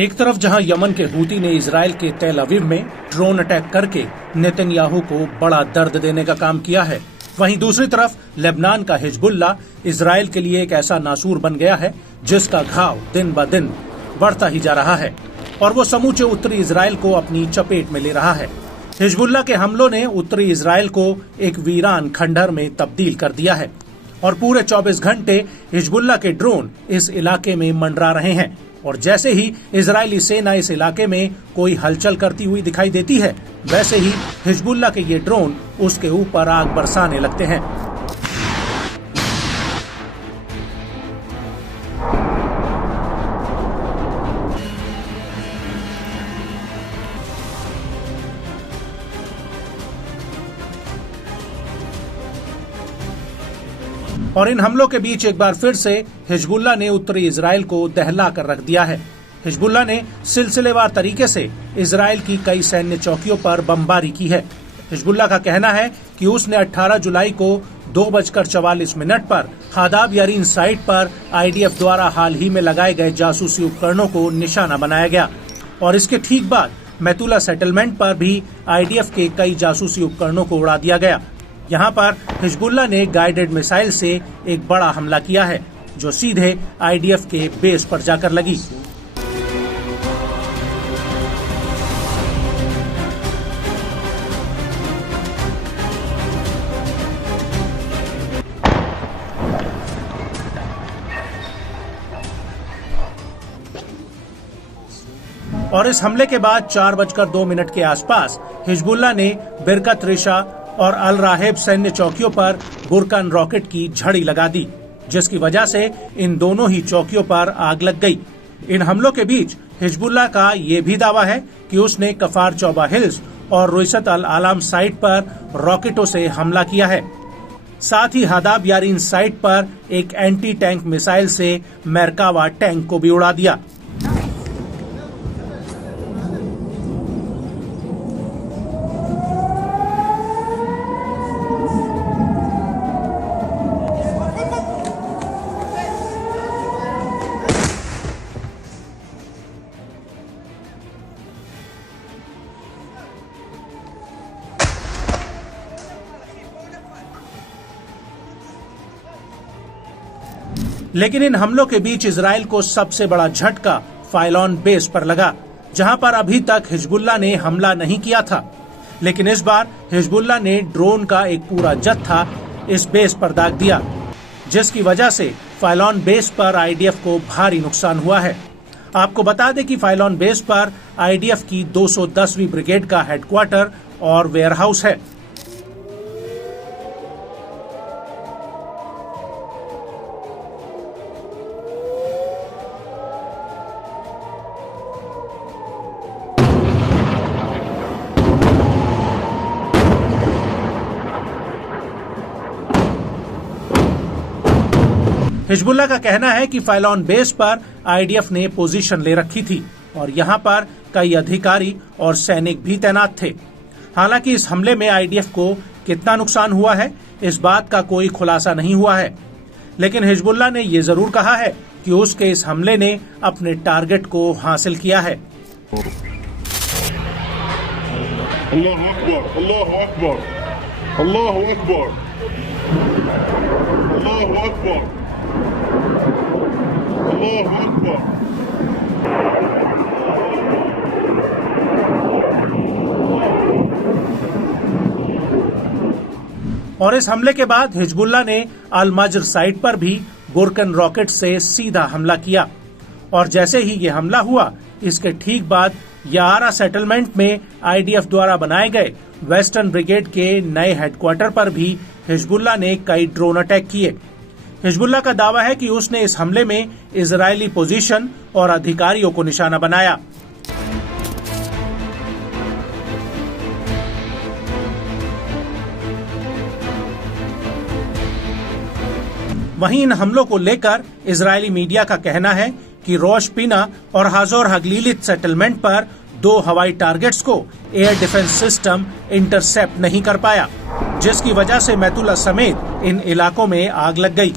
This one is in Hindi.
एक तरफ जहां यमन के हूती ने इजराइल के तेल अवीव में ड्रोन अटैक करके नेतन्याहू को बड़ा दर्द देने का काम किया है, वहीं दूसरी तरफ लेबनान का हिजबुल्ला इजराइल के लिए एक ऐसा नासूर बन गया है जिसका घाव दिन ब दिन बढ़ता ही जा रहा है और वो समूचे उत्तरी इजराइल को अपनी चपेट में ले रहा है। हिजबुल्ला के हमलों ने उत्तरी इजराइल को एक वीरान खंडहर में तब्दील कर दिया है और पूरे 24 घंटे हिजबुल्ला के ड्रोन इस इलाके में मंडरा रहे हैं और जैसे ही इजरायली सेना इस इलाके में कोई हलचल करती हुई दिखाई देती है, वैसे ही हिजबुल्ला के ये ड्रोन उसके ऊपर आग बरसाने लगते हैं। और इन हमलों के बीच एक बार फिर से हिजबुल्ला ने उत्तरी इजराइल को दहला कर रख दिया है। हिजबुल्ला ने सिलसिलेवार तरीके से इजराइल की कई सैन्य चौकियों पर बमबारी की है। हिजबुल्ला का कहना है कि उसने 18 जुलाई को 2:44 पर हादाब यारीन साइट पर आईडीएफ द्वारा हाल ही में लगाए गए जासूसी उपकरणों को निशाना बनाया गया और इसके ठीक बाद मैतुला सेटलमेंट पर भी आईडीएफ के कई जासूसी उपकरणों को उड़ा दिया गया। यहाँ पर हिजबुल्ला ने गाइडेड मिसाइल से एक बड़ा हमला किया है जो सीधे आईडीएफ के बेस पर जाकर लगी। और इस हमले के बाद 4:02 के आसपास हिजबुल्ला ने बिरकत रिशा और अल राहेब सैन्य चौकियों पर बुरकान रॉकेट की झड़ी लगा दी, जिसकी वजह से इन दोनों ही चौकियों पर आग लग गई। इन हमलों के बीच हिजबुल्ला का ये भी दावा है कि उसने कफार चौबा हिल्स और रुइसत अल आलाम साइट पर रॉकेटों से हमला किया है। साथ ही हादाब यारीन साइट पर एक एंटी टैंक मिसाइल से मेरकावा टैंक को भी उड़ा दिया। लेकिन इन हमलों के बीच इजराइल को सबसे बड़ा झटका फाइलॉन बेस पर लगा, जहां पर अभी तक हिजबुल्ला ने हमला नहीं किया था। लेकिन इस बार हिजबुल्ला ने ड्रोन का एक पूरा जत्था इस बेस पर दाग दिया, जिसकी वजह से फाइलॉन बेस पर आईडीएफ को भारी नुकसान हुआ है। आपको बता दें कि फाइलॉन बेस पर आईडीएफ की 210वीं ब्रिगेड का हेडक्वार्टर और वेयरहाउस है। हिजबुल्ला का कहना है कि फाइलॉन बेस पर आईडीएफ ने पोजीशन ले रखी थी और यहां पर कई अधिकारी और सैनिक भी तैनात थे। हालांकि इस हमले में आईडीएफ को कितना नुकसान हुआ है, इस बात का कोई खुलासा नहीं हुआ है। लेकिन हिजबुल्ला ने ये जरूर कहा है कि उसके इस हमले ने अपने टारगेट को हासिल किया है। अल्लाहु अकबर, अल्लाहु अकबर, अल्लाहु अकबर, अल्लाहु अकबर, अल्लाहु अकबर। और इस हमले के बाद हिजबुल्ला ने अल मज्र साइट पर भी बुरकन रॉकेट से सीधा हमला किया और जैसे ही ये हमला हुआ, इसके ठीक बाद यारा सेटलमेंट में आईडीएफ द्वारा बनाए गए वेस्टर्न ब्रिगेड के नए हेडक्वार्टर पर भी हिजबुल्ला ने कई ड्रोन अटैक किए। हिजबुल्ला का दावा है कि उसने इस हमले में इजरायली पोजीशन और अधिकारियों को निशाना बनाया। वहीं इन हमलों को लेकर इजरायली मीडिया का कहना है कि रोश पिना और हाजोर हगलीलित सेटलमेंट पर 2 हवाई टारगेट्स को एयर डिफेंस सिस्टम इंटरसेप्ट नहीं कर पाया, जिसकी वजह से मैतुला समेत इन इलाकों में आग लग गई।